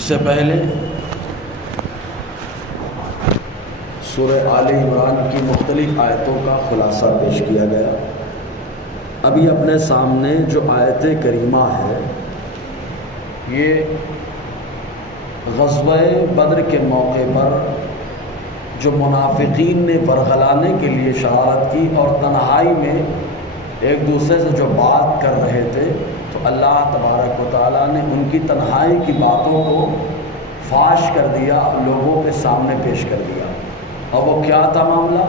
اس سے پہلے سورہ آل عمران کی مختلف آیتوں کا خلاصہ پیش کیا گیا۔ ابھی اپنے سامنے جو آیت کریمہ ہے یہ غزوہ بدر کے موقع پر جو منافقین نے ورغلانے کے لیے شرارت کی اور تنہائی میں ایک دوسرے سے جو بات کر رہے تھے، تو اللہ تبارک و تعالیٰ نے ان کی تنہائی کی باتوں کو فاش کر دیا، لوگوں کے سامنے پیش کر دیا۔ اور وہ کیا تھا معاملہ؟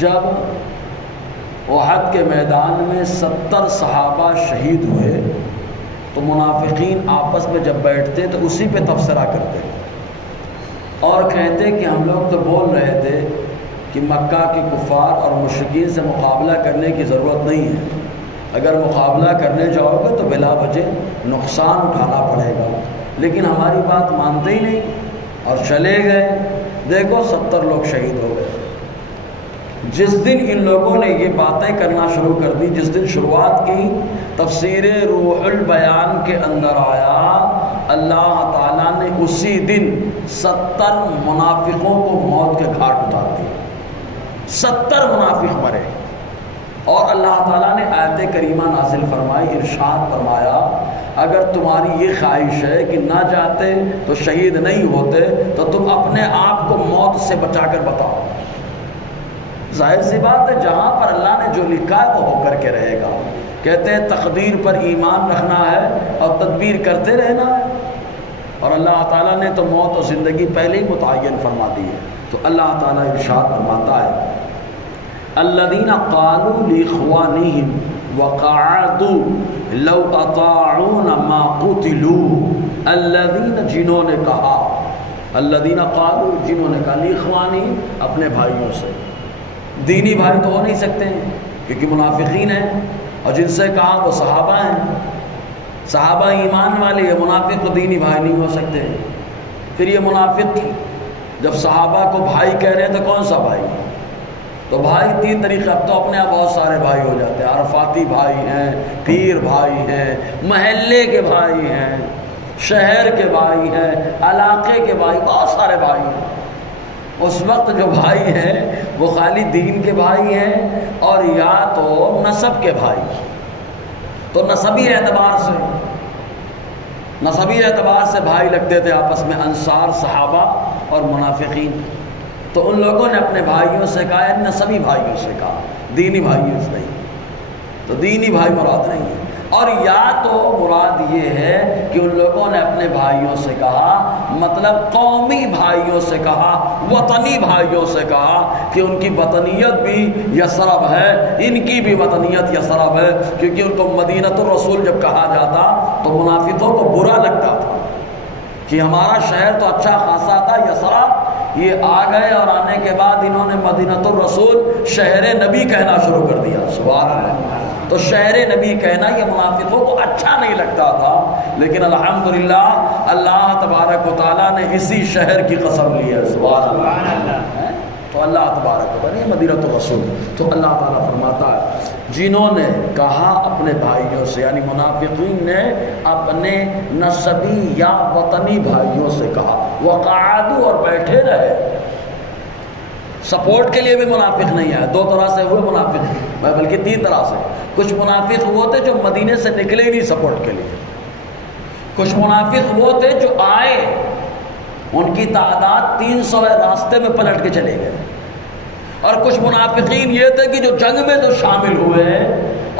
جب احد کے میدان میں 70 صحابہ شہید ہوئے تو منافقین آپس میں جب بیٹھتے تو اسی پہ تبصرہ کرتے اور کہتے کہ ہم لوگ تو بول رہے تھے کہ مکہ کے کفار اور مشرکین سے مقابلہ کرنے کی ضرورت نہیں ہے، اگر مقابلہ کرنے جاؤ گے تو بلا وجہ نقصان اٹھانا پڑے گا، لیکن ہماری بات مانتے ہی نہیں اور چلے گئے۔ دیکھو 70 لوگ شہید ہو گئے۔ جس دن ان لوگوں نے یہ باتیں کرنا شروع کر دی، جس دن شروعات کی، تفسیر روح البیان کے اندر آیا اللہ تعالیٰ نے اسی دن 70 منافقوں کو موت کے گھاٹ اتار دیا۔ 70 منافق مرے اور اللہ تعالیٰ نے آیت کریمہ نازل فرمائی، ارشاد فرمایا اگر تمہاری یہ خواہش ہے کہ نہ جاتے تو شہید نہیں ہوتے تو تم اپنے آپ کو موت سے بچا کر بتاؤ۔ ظاہر سی بات ہے، جہاں پر اللہ نے جو لکھا ہے وہ ہو کر کے رہے گا۔ کہتے ہیں تقدیر پر ایمان رکھنا ہے اور تدبیر کرتے رہنا ہے، اور اللہ تعالیٰ نے تو موت اور زندگی پہلے ہی متعین فرما دی ہے۔ تو اللہ تعالیٰ ارشاد فرماتا ہے الذین قالوا لاخوانہم وقعدوا لو اطاعونا ما قتلوا، الذین جنہوں نے کہا، الذین قالوا جنہوں نے کہا، لاخوانہم اپنے بھائیوں سے، دینی بھائی تو ہو نہیں سکتے ہیں کیونکہ منافقین ہیں، اور جن سے کہا وہ صحابہ ہیں، صحابہ ایمان والے ہیں، منافق تو دینی بھائی نہیں ہو سکتے۔ پھر یہ منافق جب صحابہ کو بھائی کہہ رہے ہیں تو کون سا بھائی؟ تو بھائی 3 طریقے، اب تو اپنے آپ بہت سارے بھائی ہو جاتے ہیں، عرفاتی بھائی ہیں، پیر بھائی ہیں، محلے کے بھائی ہیں، شہر کے بھائی ہیں، علاقے کے بھائی، بہت سارے بھائی ہیں۔ اس وقت جو بھائی ہیں وہ خالی دین کے بھائی ہیں اور یا تو نسب کے بھائی۔ تو نسبی اعتبار سے بھائی لگتے تھے آپس میں، انصار، صحابہ اور منافقین۔ تو ان لوگوں نے اپنے بھائیوں سے کہا، یعنی نسبی بھائیوں سے کہا، دینی بھائیوں سے نہیں۔ تو دینی بھائی مراد نہیں ہے، اور یا تو مراد یہ ہے کہ ان لوگوں نے اپنے بھائیوں سے کہا، مطلب قومی بھائیوں سے کہا، وطنی بھائیوں سے کہا کہ ان کی وطنیت بھی یثرب ہے، ان کی بھی وطنیت یثرب ہے، کیونکہ ان کو مدینۃ الرسول جب کہا جاتا تو منافقوں کو برا لگتا تھا کہ ہمارا شہر تو اچھا خاصا تھا یثرب، یہ آ گئے اور آنے کے بعد انہوں نے مدینۃ الرسول شہر نبی کہنا شروع کر دیا۔ سبحان اللہ۔ تو شہر نبی کہنا یہ منافقوں کو اچھا نہیں لگتا تھا، لیکن الحمدللہ اللہ تبارک و تعالیٰ نے اسی شہر کی قسم لی ہے۔ سبحان اللہ۔ تو اللہ تبارک و تعالیٰ مدینۃ الرسول، تو اللہ تعالیٰ فرماتا ہے جنہوں نے کہا اپنے بھائیوں سے، یعنی منافقین نے اپنے نسبی یا وطنی بھائیوں سے کہا، وقعدوا اور بیٹھے رہے۔ سپورٹ کے لیے بھی منافق نہیں آئے، 2 طرح سے ہوئے منافق، بلکہ 3 طرح سے۔ کچھ منافق وہ تھے جو مدینے سے نکلے ہی نہیں سپورٹ کے لیے، کچھ منافق وہ تھے جو آئے، ان کی تعداد 300 ہے، راستے میں پلٹ کے چلے گئے، اور کچھ منافقین یہ تھے کہ جو جنگ میں تو شامل ہوئے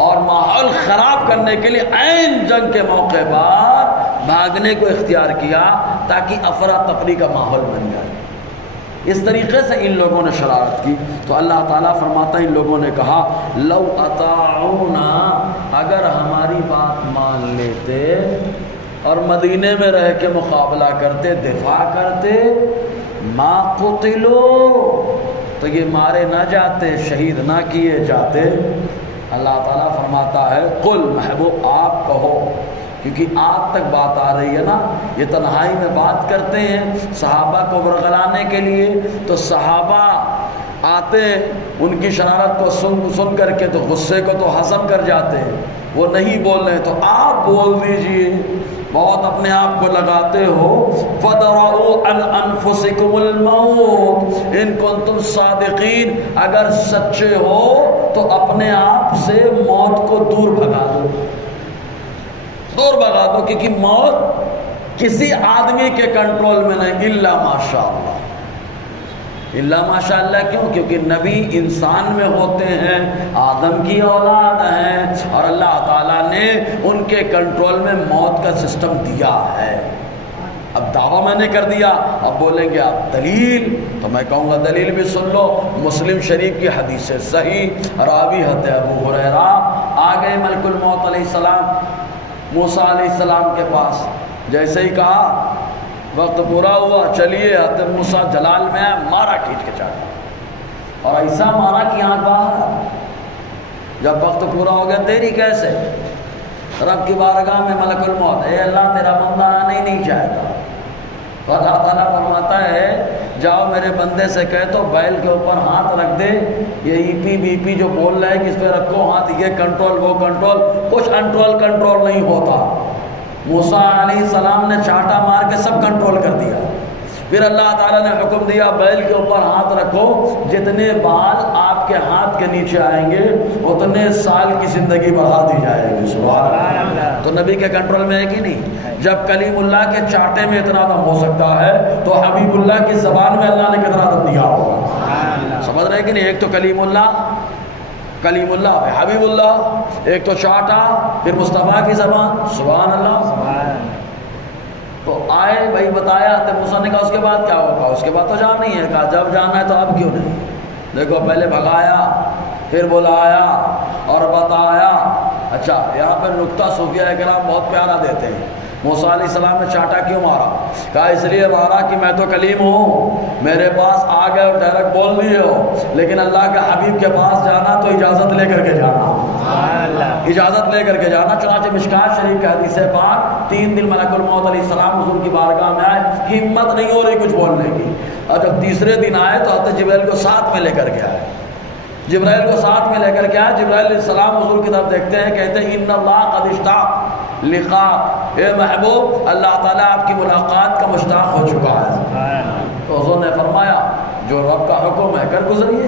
اور ماحول خراب کرنے کے لیے عین جنگ کے موقع پر بھاگنے کو اختیار کیا تاکہ افراتفری کا ماحول بن جائے۔ اس طریقے سے ان لوگوں نے شرارت کی۔ تو اللہ تعالیٰ فرماتا ہے ان لوگوں نے کہا لو اطاعونا، اگر ہماری بات مان لیتے اور مدینے میں رہ کے مقابلہ کرتے، دفاع کرتے، ما قتلوا، تو یہ مارے نہ جاتے، شہید نہ کیے جاتے۔ اللہ تعالیٰ فرماتا ہے قل، محبوب آپ کہو، کیونکہ آپ تک بات آ رہی ہے نا، یہ تنہائی میں بات کرتے ہیں صحابہ کو ورغلانے کے لیے، تو صحابہ آتے ان کی شرارت کو سن کر کے تو غصے کو تو ہضم کر جاتے ہیں، وہ نہیں بول رہے تو آپ بول دیجئے بہت اپنے آپ کو لگاتے ہو. فَدْرَؤُوا عَنْ أَنفُسِكُمُ الْمَوْتِ إِن كُنتُمْ صَادِقِينَ. اگر سچے ہو تو اپنے آپ سے موت کو دور بھگا دو، دور بھگا دو، کیونکہ موت کسی آدمی کے کنٹرول میں نہیں، الا ماشاء اللہ. الا ماشاء اللہ کیوں؟ کیونکہ نبی انسان میں ہوتے ہیں، آدم کی اولاد ہیں، اور اللہ تعالیٰ نے ان کے کنٹرول میں موت کا سسٹم دیا ہے. اب دعویٰ میں نے کر دیا، اب بولیں گے آپ دلیل، تو میں کہوں گا دلیل بھی سن لو. مسلم شریف کی حدیث صحیح، راوی حضرت ابو ہریرہ آ گئے ملک الموت علیہ السلام موسیٰ علیہ السلام کے پاس. جیسے ہی کہا وقت پورا ہوا، چلیے، حضرت موسیٰ جلال میں مارا کھینچ کے چاٹا، اور ایسا مارا کہ آنکھ باہر. جب وقت پورا ہو گیا، دیری کیسے؟ رب کی بارگاہ میں ملک الموت، اے اللہ تیرا بندہ آنا ہی نہیں چاہتا. تو اللہ تعالیٰ فرماتا ہے جاؤ میرے بندے سے کہہ تو بیل کے اوپر ہاتھ رکھ دے، یہ ای پی بی پی جو بول رہے ہیں کہ اس پہ رکھو ہاتھ، یہ کنٹرول وہ کنٹرول، کچھ کنٹرول نہیں ہوتا. موسیٰ علیہ السلام نے چاٹا مار کے سب کنٹرول کر دیا. پھر اللہ تعالیٰ نے حکم دیا بیل کے اوپر ہاتھ رکھو، جتنے بال آپ کے ہاتھ کے نیچے آئیں گے اتنے سال کی زندگی بڑھا دی جائے گی. سبحان اللہ. تو نبی کے کنٹرول میں ہے کہ نہیں؟ جب کلیم اللہ کے چاٹے میں اتنا دم ہو سکتا ہے تو حبیب اللہ کی زبان میں اللہ نے کتنا دم دیا ہوگا. سمجھ رہے کہ نہیں؟ ایک تو کلیم اللہ، حبیب اللہ، ایک تو چاٹا، پھر مصطفیٰ کی زبان. سبحان اللہ. تو آئے بھائی بتایا، تو موسیٰ نے کہا اس کے بعد کیا ہوگا؟ اس کے بعد تو جان نہیں ہے. کہا جب جانا ہے تو اب کیوں نہیں؟ دیکھو پہلے بھگایا، پھر بلایا اور بتایا. اچھا یہاں پر نکتہ صوفیہ کرام بہت پیارا دیتے ہیں. موسیٰ علیہ السلام نے چاٹا کیوں مارا؟ کہا اس لیے مارا کہ میں تو کلیم ہوں، میرے پاس آ گئے اور ڈائریکٹ بول دیے ہو، لیکن اللہ کے حبیب کے پاس جانا تو اجازت لے کر کے جانا، اجازت لے کر کے جانا. چنانچہ مشکات شریف کا حدیث پاک 3 دن ملک الموت علیہ السلام حضور کی بارگاہ میں آئے، ہمت نہیں ہو رہی کچھ بولنے کی. اور جب تیسرے دن آئے تو حضرت جبرائیل کو ساتھ میں لے کر کے آئے. جبرائیل کو ساتھ میں لے کر کے آئے. جبرائیل علیہ السلام حضور کی طرف دیکھتے ہیں، کہتے ہیں ان اللہ قد اشتاق لقاء، اے محبوب اللہ تعالیٰ آپ کی ملاقات کا مشتاق ہو چکا ہے. تو حضور نے فرمایا جو رب کا حکم ہے کر گزریے.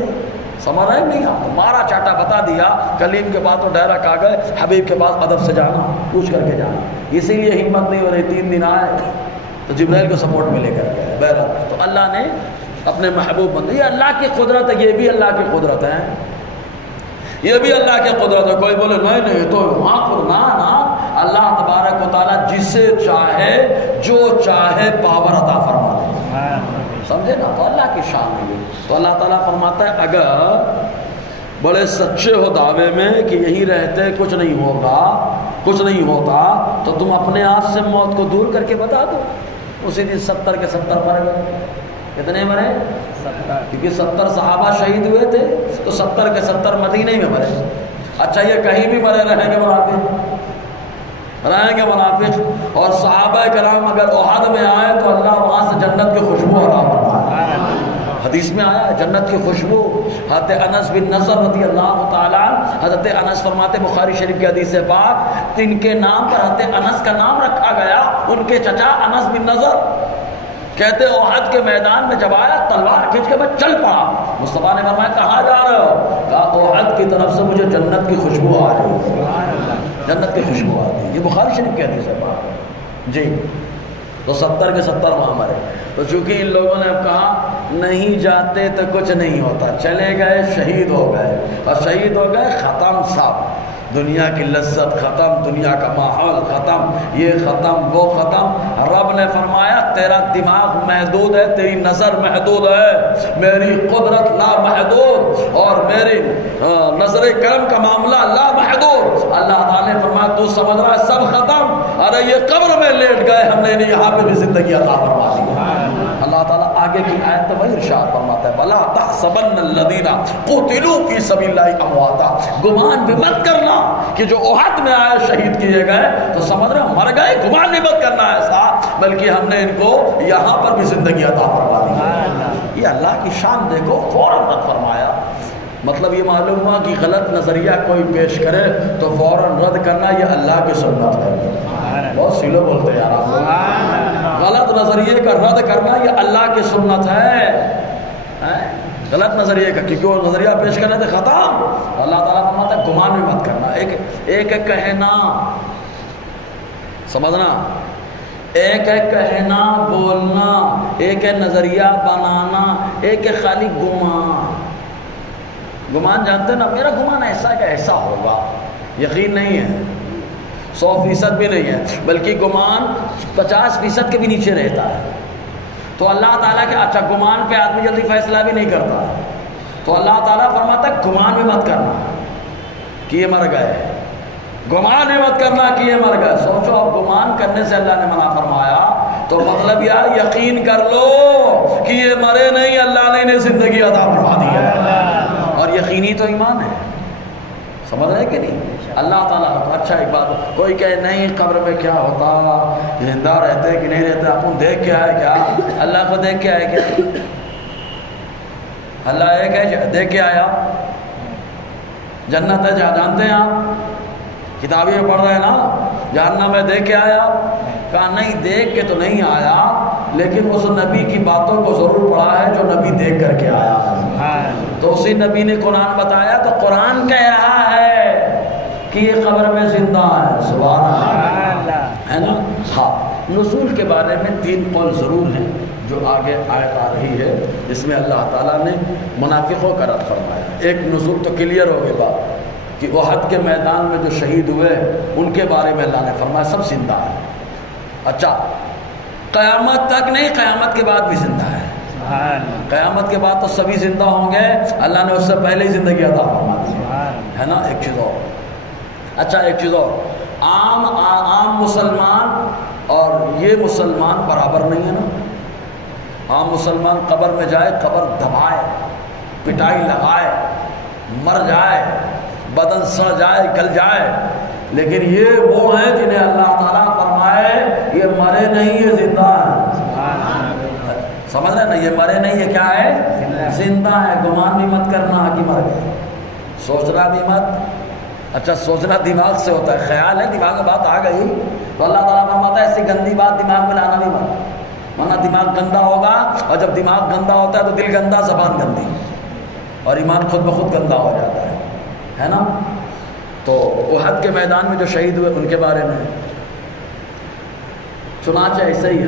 سمجھ رہے نہیں؟ آپ مارا چاٹا بتا دیا، کلیم کے بعد تو ڈائریکٹ آ گئے، حبیب کے بعد ادب سے جانا، پوچھ کر کے جانا. اسی لیے ہمت نہیں ہو رہی. 3 دن آئے تو جبرائیل کو سپورٹ میں لے کر گئے. بہرحال تو اللہ نے اپنے محبوب بندے، یہ اللہ کی قدرت ہے، یہ بھی اللہ کی قدرت ہے، یہ بھی اللہ کی قدرت ہے. کوئی بولے نہیں نہیں تو وہاں پر نہ اللہ تبارک و تعالیٰ جسے چاہے جو چاہے پاور عطا فرما دے. سمجھے نا؟ تو اللہ کی شان ہے. تو اللہ تعالیٰ فرماتا ہے اگر بڑے سچے ہو دعوے میں کہ یہی رہتے کچھ نہیں ہوگا، کچھ نہیں ہوتا، تو تم اپنے ہاتھ سے موت کو دور کر کے بتا دو. اسی دن 70 کے 70 مر گئے. کتنے مرے؟ 70. کیونکہ 70 صحابہ شہید ہوئے تھے تو 70 کے 70 مدینے میں مرے. اچھا یہ کہیں بھی مرے رہیں گے منافق، رہیں گے منافق. اور صحابہ کرام اگر احد میں آئے تو اللہ وہاں سے جنت کی خوشبو عطا فرمائے. حدیث میں آیا ہے جنت کی خوشبو. حضرت انس بن نضر رضی اللہ تعالیٰ، حضرت انس فرماتے بخاری شریف کی حدیث پاک، ان کے نام پر حضرت انس کا نام رکھا گیا. ان کے چچا انس بن نضر کہتے احد کے میدان میں جب آیا تلوار کھینچ کے میں چل پڑا. مصطفیٰ نے فرمایا کہاں جا رہے ہو؟ کہا احد کی طرف سے مجھے جنت کی خوشبو آ رہی ہے، جنت کی خوشبو آتی ہے. یہ بخاری شریف کی حدیث ہے پاک جی. تو 70 کے 70 وہاں مرے. تو چونکہ ان لوگوں نے اب کہا نہیں جاتے تو کچھ نہیں ہوتا، چلے گئے شہید ہو گئے، اور شہید ہو گئے ختم سب. دنیا کی لذت ختم، دنیا کا ماحول ختم، یہ ختم وہ ختم. رب نے فرمایا تیرا دماغ محدود ہے، تیری نظر محدود ہے، میری قدرت لا محدود، اور میری نظر کرم کا معاملہ لا محدود. اللہ تعالیٰ نے فرمایا تو سمجھ رہا ہے سب ختم؟ ارے یہ قبر میں لیٹ گئے، ہم نے انہیں یہاں پہ بھی زندگی عطا فرما دی. اللہ تعالیٰ آگے کی آیت تو وہی ارشاد فرماتا ہے وَلَا تَحْسَبَنَّ الَّذِينَ قُتِلُوا فِي سَبِيلِ اللَّهِ أَمْوَاتًا. گمان بھی مت کرنا کہ جو احد میں آئے شہید کیے گئے تو سمجھ رہے مر گئے، گمان بھی مت کرنا ایسا، بلکہ ہم نے ان کو یہاں پر بھی زندگی عطا فرما دی. یہ اللہ کی شان دیکھو، فوراً رد فرمایا. مطلب یہ معلوم ہوا کہ غلط نظریہ کوئی پیش کرے تو فوراً رد کرنا یہ اللہ کی سنت ہے. بہت سیلو بولتے ہیں یار آپ، غلط نظریے کا رد کرنا یہ اللہ کی سنت ہے، غلط نظریے کا، کیونکہ وہ نظریہ پیش کرنے تھے ختم۔ اللہ تعالیٰ فرماتا ہے گمان بھی مت کرنا، ایک کہنا، سمجھنا، ایک ہے کہنا بولنا، ایک ہے نظریہ بنانا، ایک ہے خالی گمان۔ گمان جانتے ہیں نا، میرا گمان ایسا کہ ایسا ہوگا، یقین نہیں ہے، 100% بھی نہیں ہے، بلکہ گمان 50% کے بھی نیچے رہتا ہے۔ تو اللہ تعالیٰ کے اچھا گمان پہ آدمی جلدی فیصلہ بھی نہیں کرتا، تو اللہ تعالیٰ فرماتا ہے گمان بھی مت کرنا کہ یہ مر گئے، گمان بھی مت کرنا کہ یہ مر گئے۔ سوچو اب گمان کرنے سے اللہ نے منع فرمایا تو مطلب یہ یقین کر لو کہ یہ مرے نہیں، اللہ نے انہیں زندگی عطا فرما دی ہے، اور یقینی تو ایمان ہے، سمجھ رہے کہ نہیں؟ اللہ تعالیٰ کو اچھا ایک بات، کوئی کہے نہیں قبر میں کیا ہوتا، زندہ رہتے کہ نہیں رہتے، اپن دیکھ کے آئے کیا؟ اللہ کو دیکھ کے آئے کیا؟ اللہ ایک ہے، دیکھ کے آیا؟ جنت ہے جانتے ہیں آپ، کتابی میں پڑھ رہے ہیں نا، جہنم میں دیکھ کے آیا؟ کہا نہیں دیکھ کے تو نہیں آیا، لیکن اس نبی کی باتوں کو ضرور پڑھا ہے جو نبی دیکھ کر کے آیا، تو اسی نبی نے قرآن بتایا، تو قرآن کہہ رہا ہے کہ یہ قبر میں زندہ ہے، سبحان اللہ، ہے نا؟ ہاں، نزول کے بارے میں 3 قول ضرور ہیں جو آگے آیت آ رہی ہے، جس میں اللہ تعالیٰ نے منافقوں کا رد فرمایا۔ ایک نزول تو کلیئر ہو گئی بات کہ احد کے میدان میں جو شہید ہوئے ان کے بارے میں اللہ نے فرمایا سب زندہ ہے۔ اچھا، قیامت تک نہیں، قیامت کے بعد بھی زندہ ہے، قیامت کے بعد تو سبھی زندہ ہوں گے، اللہ نے اس سے پہلے ہی زندگی عطا فرما دی ہے نا۔ ایک چیز اور، اچھا ایک چیز اور، عام مسلمان اور یہ مسلمان برابر نہیں ہے نا۔ عام مسلمان قبر میں جائے، قبر دبائے، پٹائی لگائے، مر جائے، بدن سڑ جائے، گل جائے، لیکن یہ وہ ہیں جنہیں اللہ تعالیٰ فرمائے یہ مرے نہیں، یہ زندہ ہے، سمجھ رہے نا؟ یہ مرے نہیں، یہ کیا ہے؟ زندہ ہے۔ گمان بھی مت کرنا کہ مر گئے، سوچنا بھی مت، اچھا سوچنا دماغ سے ہوتا ہے، خیال ہے دماغ میں بات آ گئی تو اللہ تعالیٰ فرماتا ہے ایسی گندی بات دماغ میں لانا نہیں مت، ورنہ دماغ گندا ہوگا، اور جب دماغ گندا ہوتا ہے تو دل گندا، زبان گندی، اور ایمان خود بخود گندا ہو جاتا ہے نا۔ تو احد کے میدان میں جو شہید ہوئے ان کے بارے میں چنانچہ ایسے ہی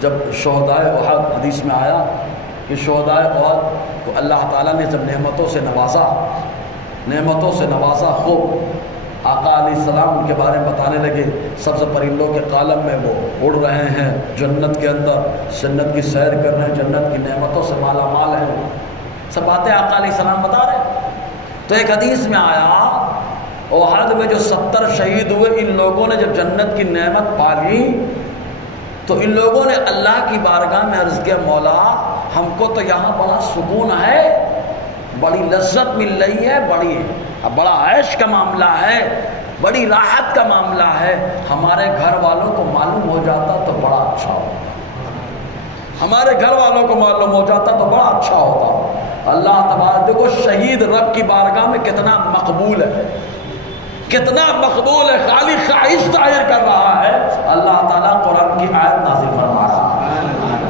جب شہدائے احد، حدیث میں آیا کہ شہدائے احد کو اللہ تعالیٰ نے جب نعمتوں سے نوازا خوب، آقا علیہ السلام ان کے بارے میں بتانے لگے، سبز پرندوں کے عالم میں وہ اڑ رہے ہیں، جنت کے اندر جنت کی سیر کر رہے ہیں، جنت کی نعمتوں سے مالا مال ہیں، سب باتیں آقا علیہ السلام بتا رہے ہیں۔ تو ایک حدیث میں آیا احد میں جو 70 شہید ہوئے، ان لوگوں نے جب جنت کی نعمت پالی تو ان لوگوں نے اللہ کی بارگاہ میں عرض کیا، مولا ہم کو تو یہاں بڑا سکون ہے، بڑی لذت مل رہی ہے، بڑا عیش کا معاملہ ہے، بڑی راحت کا معاملہ ہے، ہمارے گھر والوں کو معلوم ہو جاتا تو بڑا اچھا ہوتا، ہمارے گھر والوں کو معلوم ہو جاتا تو بڑا اچھا ہوتا۔ اللہ تبارک، دیکھو شہید رب کی بارگاہ میں کتنا مقبول ہے، کتنا مقبول ہے، خالی خواہش ظاہر کر رہا ہے، اللہ تعالیٰ قرآن کی آیت نازل فرما رہا ہے،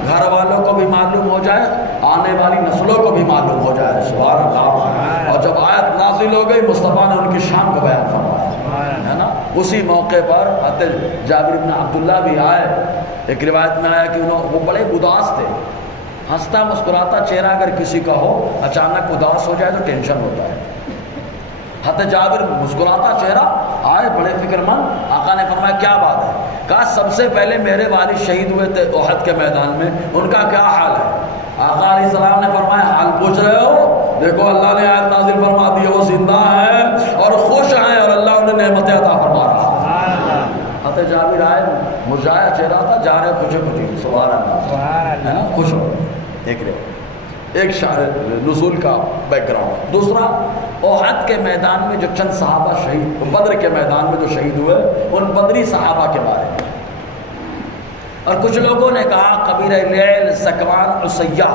گھر والوں کو بھی معلوم ہو جائے، آنے والی نسلوں کو بھی معلوم ہو جائے، سبحان اللہ۔ اور جب آیت نازل ہو گئی، مصطفیٰ نے ان کی شان کو بیان فرمایا، ہے نا۔ اسی موقع پر حضرت جابر بن عبداللہ بھی آئے، ایک روایت میں آیا کہ وہ بڑے اداس تھے، ہنستا مسکراتا چہرہ اگر کسی کا ہو، اچانک اداس ہو جائے تو ٹینشن ہوتا ہے۔ حضرت جابر مسکراتا چہرہ آئے، بڑے فکر مند، آقا نے فرمایا کیا بات ہے؟ کہا سب سے پہلے میرے والد شہید ہوئے تھے احد کے میدان میں، ان کا کیا حال ہے؟ آقا علیہ السلام نے فرمایا حال پوچھ رہے ہو؟ دیکھو اللہ نے آیت نازل فرما دی، وہ زندہ ہیں اور خوش ہیں، اور اللہ انہیں نعمتیں عطا فرما رہا ہے۔ حضرت جابر آئے، مرجھایا چہرہ تھا، جا رہے خوشی خوشی، سبحان اللہ، ہے نا، خوش ہو۔ ایک شاعر نزول کا بیک گراؤنڈ۔ دوسرا، احد کے میدان میں جو چند صحابہ شہید، بدر کے میدان میں جو شہید ہوئے، ان بدری صحابہ کے بارے میں، اور کچھ لوگوں نے کہا قبیلہ لیل، ذکوان، عصیہ،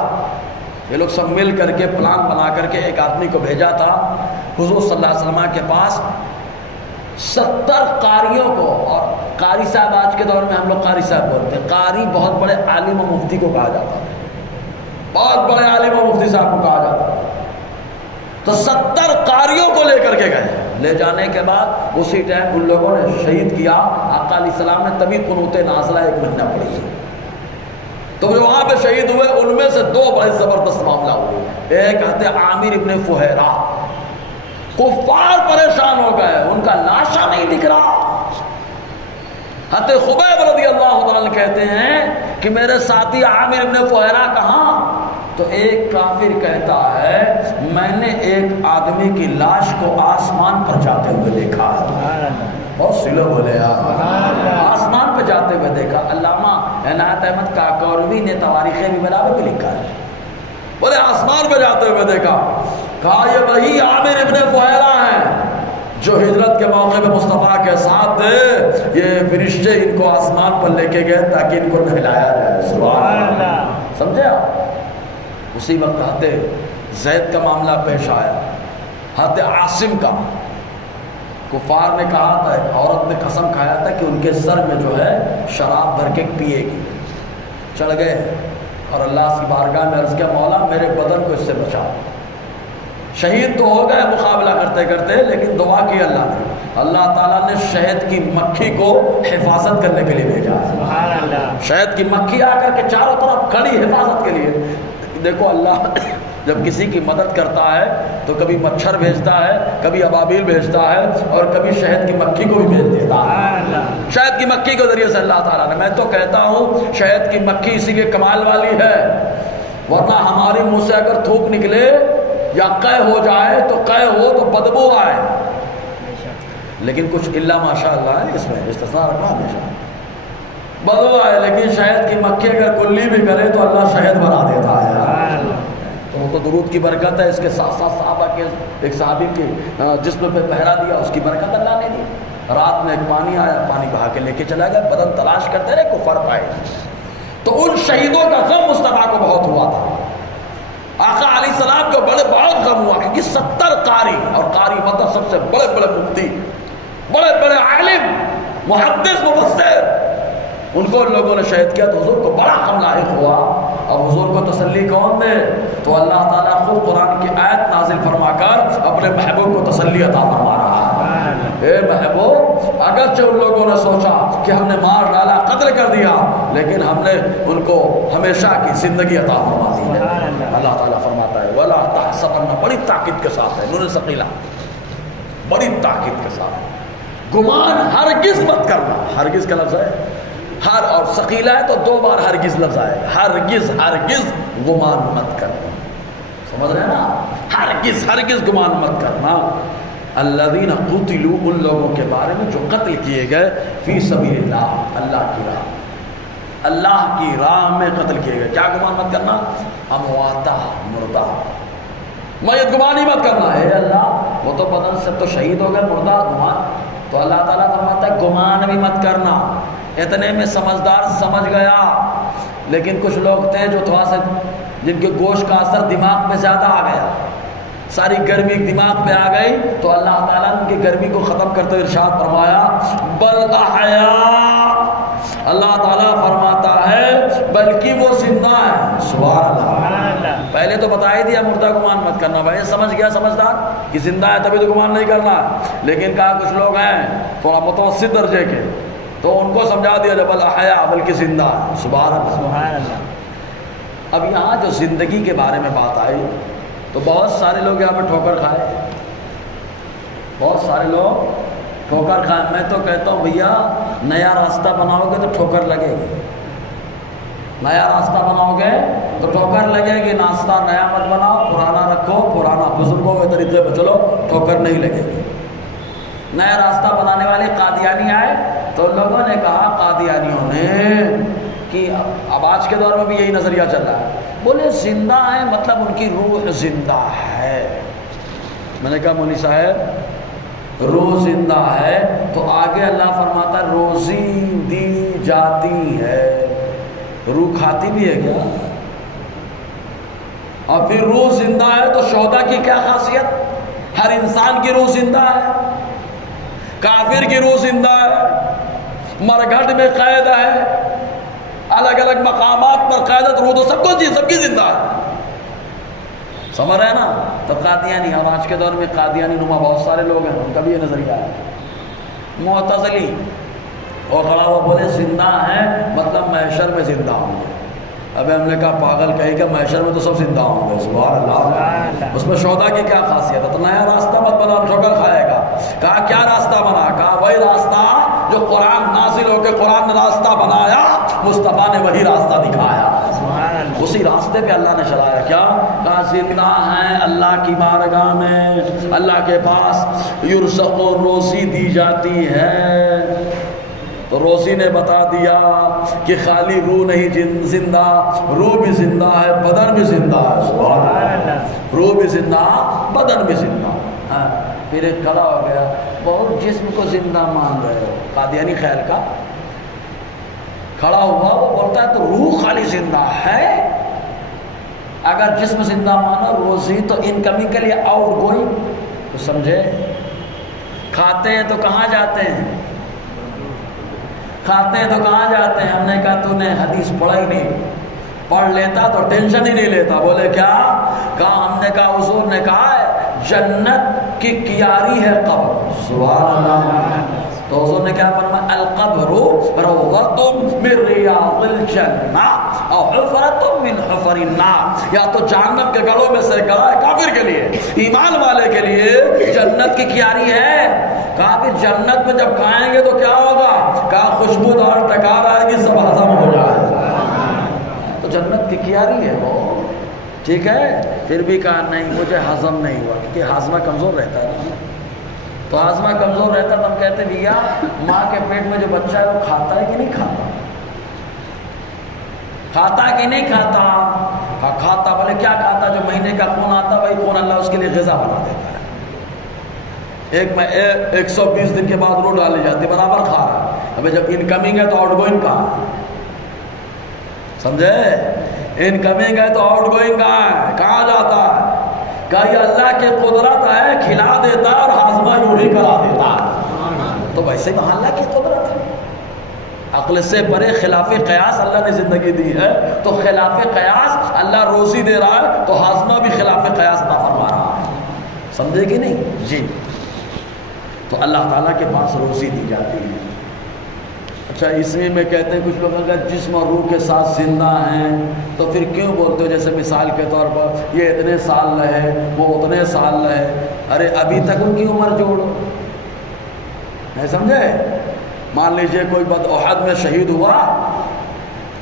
یہ لوگ سب مل کر کے پلان بنا کر کے ایک آدمی کو بھیجا تھا حضور صلی اللہ علیہ وسلم کے پاس 70 قاریوں کو، اور قاری صاحب آج کے دور میں ہم لوگ قاری صاحب بولتے ہیں، قاری بہت بڑے عالم و مفتی کو کہا جاتا ہے، بہت بڑے عالم و مفتی صاحب کو کہا جاتا ہے۔ تو 70 قاریوں کو لے کر کے گئے، لے جانے کے بعد اسی ٹائم ان لوگوں نے شہید کیا۔ آقا علیہ السلام نے تبھی قنوت نازلہ 1 مہینہ پڑھی ہے۔ تو جو وہاں پہ شہید ہوئے ان میں سے 2 بڑے زبردست معاملہ ہوئے۔ ایک حضرت عامر ابن فہیرہ، کفار پریشان ہو گئے، ان کا لاشا نہیں دکھ رہا۔ حضرت خبیب رضی اللہ عنہ کہتے ہیں کہ میرے ساتھی عامر ابن فہیرہ کہاں؟ تو ایک کافر کہتا ہے میں نے ایک آدمی کی لاش کو آسمان پر جاتے ہوئے دیکھا ہے۔ بہت سلو بولے آسمان پہ جاتے ہوئے دیکھا۔ علامہ عنایت احمد کاکولوی نے تواریخ بلا میں بھی لکھا ہے، بولے آسمان پہ جاتے ہوئے دیکھا۔ کہا یہ وہی عامر ابن فہیرہ ہیں جو ہجرت کے موقع پہ مصطفیٰ کے ساتھ تھے، یہ فرشتے ان کو آسمان پر لے کے گئے تاکہ ان کو نہلایا جائے۔ سبحان اللہ، سمجھے آپ؟ اسی وقت حضرت زید کا معاملہ پیش آیا، حضرت عاصم کا۔ کفار نے کہا تھا، عورت نے قسم کھایا تھا کہ ان کے سر میں جو ہے شراب بھر کے پیے گی۔ چڑھ گئے اور اللہ کی بارگاہ میں عرض کیا مولا میرے بدن کو اس سے بچا۔ شہید تو ہو گئے مقابلہ کرتے کرتے، لیکن دعا کی اللہ نے، اللہ تعالیٰ نے شہد کی مکھی کو حفاظت کرنے کے لیے بھیجا۔ سبحان اللہ، شہد کی مکھی آ کر کے چاروں طرف کھڑی حفاظت کے لیے۔ دیکھو اللہ جب کسی کی مدد کرتا ہے تو کبھی مچھر بھیجتا ہے، کبھی ابابیل بھیجتا ہے، اور کبھی شہد کی مکھی کو بھی بھیج دیتا ہے۔ شہد کی مکھی کے ذریعے سے اللہ تعالیٰ نے، میں تو کہتا ہوں شہد کی مکھی اسی لیے کمال والی ہے، ورنہ ہمارے منہ سے اگر تھوک نکلے یا قے ہو جائے تو قے ہو تو بدبو آئے، لیکن کچھ الا ماشاء اللہ ہے، اس میں استثناء رکھنا ہمیشہ، بدبو آئے، لیکن شہد کی مکھی اگر کلی بھی کرے تو اللہ شہد بنا دیتا ہے۔ تو وہ تو درود کی برکت ہے، اس کے ساتھ ساتھ صحابہ کے ایک صحابی کے جسم پہ پہرا دیا، اس کی برکت اللہ نے دی۔ رات میں ایک پانی آیا، پانی بہا کے لے کے چلا گیا، بدن تلاش کرتے رہے کفر پائے۔ تو ان شہیدوں کا غم مصطفیٰ کو بہت ہوا تھا، آقا علیہ السلام کو بہت غم ہوا، کیونکہ 70 قاری، اور قاری مطلب سب سے بڑے بڑے مفتی، بڑے بڑے عالم، محدث، مفسر، ان کو ان لوگوں نے شہید کیا، تو حضور کو بڑا غم لاحق ہوا۔ اب حضور کو تسلی کون دے؟ تو اللہ تعالیٰ خود قرآن کی آیت نازل فرما کر اپنے محبوب کو تسلی عطا فرما رہا ہے۔ اے محبوب، اگرچہ ان لوگوں نے سوچا کہ ہم نے مار ڈالا، قتل کر دیا، لیکن ہم نے ان کو ہمیشہ کی زندگی عطا فرما دی ہے۔ اللہ تعالیٰ فرماتا ہے وَلَا تَحْسَبَنَّ، بڑی تاکید کے ساتھ ہے، نون ثقیلہ، بڑی تاکید کے ساتھ، گمان ہرگز مت کرنا۔ ہرگز کا لفظ ہے، ہر اور ثقیلہ ہے تو 2 بار ہرگز لفظ آئے گا، ہرگز ہرگز گمان مت کرنا، سمجھ رہے ہیں نا؟ ہرگز ہرگز گمان مت کرنا۔ الذین قتلوا، ان لوگوں کے بارے میں جو قتل کیے گئے، فی سبیل اللہ، اللہ کی راہ، اللہ کی راہ میں قتل کیے گئے۔ کیا گمان مت کرنا؟ امواتا، مردہ، میت گمان ہی مت کرنا۔ اے اللہ وہ تو بدن سے تو شہید ہو گئے، مردہ گمان۔ تو اللہ تعالیٰ فرماتا ہے گمان بھی مت کرنا۔ اتنے میں سمجھدار سمجھ گیا، لیکن کچھ لوگ تھے جو تھوڑا سا، جن کے گوشت کا اثر دماغ پہ زیادہ آ گیا، ساری گرمی دماغ پہ آ گئی، تو اللہ تعالیٰ نے ان کی گرمی کو ختم کرتے ہوئے ارشاد فرمایا بل احیاء، اللہ تعالیٰ فرماتا ہے بلکہ وہ زندہ ہے۔ سبحان اللہ، پہلے تو بتا ہی دیا مردہ گمان مت کرنا، بھائی سمجھ گیا سمجھدار کہ زندہ ہے تبھی تو گمان نہیں کرنا، لیکن کہا کچھ لوگ ہیں تھوڑا متوسط درجے کے، تو ان کو سمجھا دیا جب الاحیاء، بلکہ زندہ ہے۔ سبحان اللہ۔ اب یہاں جو زندگی کے بارے میں بات آئی تو بہت سارے لوگ یہاں پہ ٹھوکر کھائے، بہت سارے لوگ ٹھوکر کھائے۔ میں تو کہتا ہوں بھیا نیا راستہ بناؤ گے تو ٹھوکر لگے گی، نیا راستہ بناؤ گے تو ٹھوکر لگے گی۔ ناشتہ نیا مت بناؤ، پرانا رکھو، پرانا بزرگوں کے طریقے پہ چلو، ٹھوکر نہیں لگے گی۔ نیا راستہ بنانے والے قادیانی آئے تو لوگوں نے کہا، قادیانیوں نے، کہ اب آج کے دور میں بھی یہی نظریہ چل رہا ہے، بولے زندہ ہے مطلب ان کی روح زندہ ہے۔ میں نے کہا مولوی صاحب روح زندہ ہے تو آگے اللہ فرماتا ہے روزی دی جاتی ہے، روح کھاتی بھی ہے کیا؟ اور پھر روح زندہ ہے تو شہدا کی کیا خاصیت؟ ہر انسان کی روح زندہ ہے، کافر کی روح زندہ ہے، مرگھٹ میں قید ہے، الگ الگ مقامات پر قیدت روح، تو سب کو سب کی زندہ ہے، سمجھ رہے ہیں نا؟ تو قادیانی، اور آج کے دور میں قادیانی نما بہت سارے لوگ ہیں، ان کا بھی یہ نظریہ ہے۔ معتزلی وہ کھڑا ہوا بولے زندہ ہیں مطلب محشر میں زندہ ہوں گے۔ ابھی ہم نے کہا پاگل کہی کہ محشر میں تو سب زندہ ہوں گے، سبحان اللہ، اس میں شہداء کی کیا خاصیت ہے؟ تو نیا راستہ مت بنا، ٹھوکر کھائے گا۔ کہا کیا راستہ بنا؟ کہا وہی راستہ جو قرآن نازل ہو کے قرآن نے راستہ بنایا، مصطفیٰ نے وہی راستہ دکھایا، اسی راستے پہ اللہ نے چلایا۔ کیا کہا؟ زندہ ہیں اللہ کی بارگاہ میں، اللہ کے پاس یرزق و روزی دی جاتی ہے۔ تو روزی نے بتا دیا کہ خالی روح نہیں زندہ، روح بھی زندہ ہے، بدن بھی زندہ ہے، سبحان اللہ، روح بھی زندہ، بدن بھی زندہ۔ ہاں، پھر ایک کھڑا ہو گیا، بہت جسم کو زندہ مان رہے ہو، قادیانی خیال کا کھڑا ہوا، وہ بولتا ہے تو روح خالی زندہ ہے؟ اگر جسم زندہ مانو، روزی تو انکمنگ کے لیے آؤٹ گوئنگ، تو سمجھے؟ کھاتے ہیں تو کہاں جاتے ہیں؟ کھاتے ہیں تو کہاں جاتے ہیں؟ ہم نے کہا تو نے حدیث پڑھا ہی نہیں، پڑھ لیتا تو ٹینشن ہی نہیں لیتا۔ بولے کیا؟ کہا ہم نے کہا حضور نے کہا ہے جنت کی کیاری ہے قبر، سبحان اللہ۔ تو حضور نے کیا فرمایا؟ القبر روضۃ من ریاض الجنہ او حفرۃ من حفر النار، یا تو جہنم کے گڑھوں میں سے گڑھا ہے کافر کے لیے، ایمان والے کے لیے جنت کی کیاری ہے۔ کہا کہ جنت میں جب کھائیں گے تو کیا ہوگا؟ کہا خوشبودار ٹکار آئے گی، سب ہضم ہو جائے گا۔ تو جنت کی کیاری ہے وہ، ٹھیک ہے؟ پھر بھی کہا نہیں مجھے ہضم نہیں ہوا، کیونکہ ہاضمہ کمزور رہتا ہے نا۔ تو ہاضمہ کمزور رہتا تو ہم کہتے بھیا ماں کے پیٹ میں جو بچہ ہے وہ کھاتا ہے کہ نہیں کھاتا؟ کھاتا ہے کہ نہیں کھاتا؟ کہا کھاتا۔ بولے کیا کھاتا؟ جو مہینے کا خون آتا ہے وہی خون اللہ اس کے لیے غذا بنا دیتا ہے۔ 120 دن کے بعد روح ڈالی جاتی ہے، برابر کھا رہا ہے۔ ابھی جب انکمنگ ہے تو آؤٹ گوئنگ کہاں ہے؟ سمجھے؟ انکمنگ ہے تو آؤٹ گوئنگ کہاں ہے؟ کہاں جاتا ہے؟ کہ یہ اللہ کی قدرت ہے، کھلا دیتا ہے اور ہاضمہ یوں ہی کرا دیتا ہے۔ تو ویسے وہاں اللہ کی قدرت ہے، عقل سے پرے خلاف قیاس اللہ نے زندگی دی ہے، تو خلاف قیاس اللہ روزی دے رہا ہے تو ہاضمہ بھی خلاف قیاس نہ فرما رہا ہے، سمجھے کہ نہیں؟ جی، تو اللہ تعالیٰ کے پاس روزی دی جاتی ہے۔ اچھا، اس میں کہتے ہیں کچھ لوگ اگر جسم اور روح کے ساتھ زندہ ہیں تو پھر کیوں بولتے ہو؟ جیسے مثال کے طور پر یہ اتنے سال رہے، وہ اتنے سال رہے، ارے ابھی تک ان کی عمر جوڑو، نہیں سمجھے؟ مان لیجئے کوئی احد میں شہید ہوا،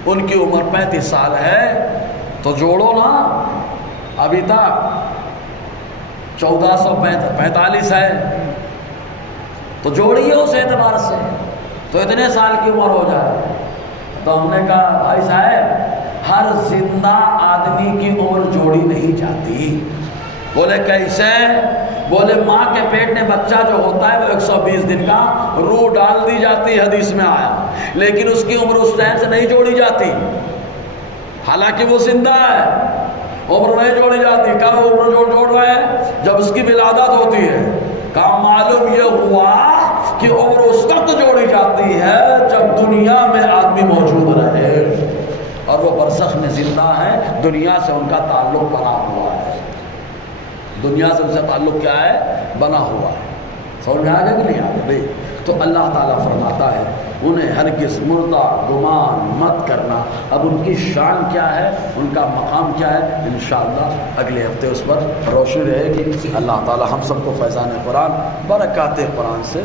ان کی عمر 35 سال ہے، تو جوڑو نا، ابھی تک 1445 ہے، تو جوڑیے اس اعتبار سے، تو اتنے سال کی عمر ہو جائے۔ تو ہم نے کہا بھائی صاحب ہر زندہ آدمی کی عمر جوڑی نہیں جاتی۔ بولے کیسے؟ بولے ماں کے پیٹ میں بچہ جو ہوتا ہے وہ 120 دن کا، روح ڈال دی جاتی، حدیث میں آیا، لیکن اس کی عمر اس ٹائم سے نہیں جوڑی جاتی، حالانکہ وہ زندہ ہے، عمر نہیں جوڑی جاتی۔ کب عمر جوڑ رہے ہیں؟ جب اس کی ولادت ہوتی ہے۔ کہا معلوم یہ ہوا کہ عمر اس وقت جوڑی جاتی ہے جب دنیا میں آدمی موجود رہے، اور وہ برزخ میں زندہ ہے، دنیا سے ان کا تعلق بنا ہوا ہے، دنیا سے ان سے تعلق کیا ہے؟ بنا ہوا ہے۔ سمجھ میں آ گیا کہ نہیں آ گیا بھائی؟ تو اللہ تعالیٰ فرماتا ہے انہیں ہرگز مردہ گمان مت کرنا۔ اب ان کی شان کیا ہے، ان کا مقام کیا ہے، انشاءاللہ اگلے ہفتے اس پر روشنی رہے گی۔ اللہ تعالیٰ ہم سب کو فیضان قرآن، برکات قرآن سے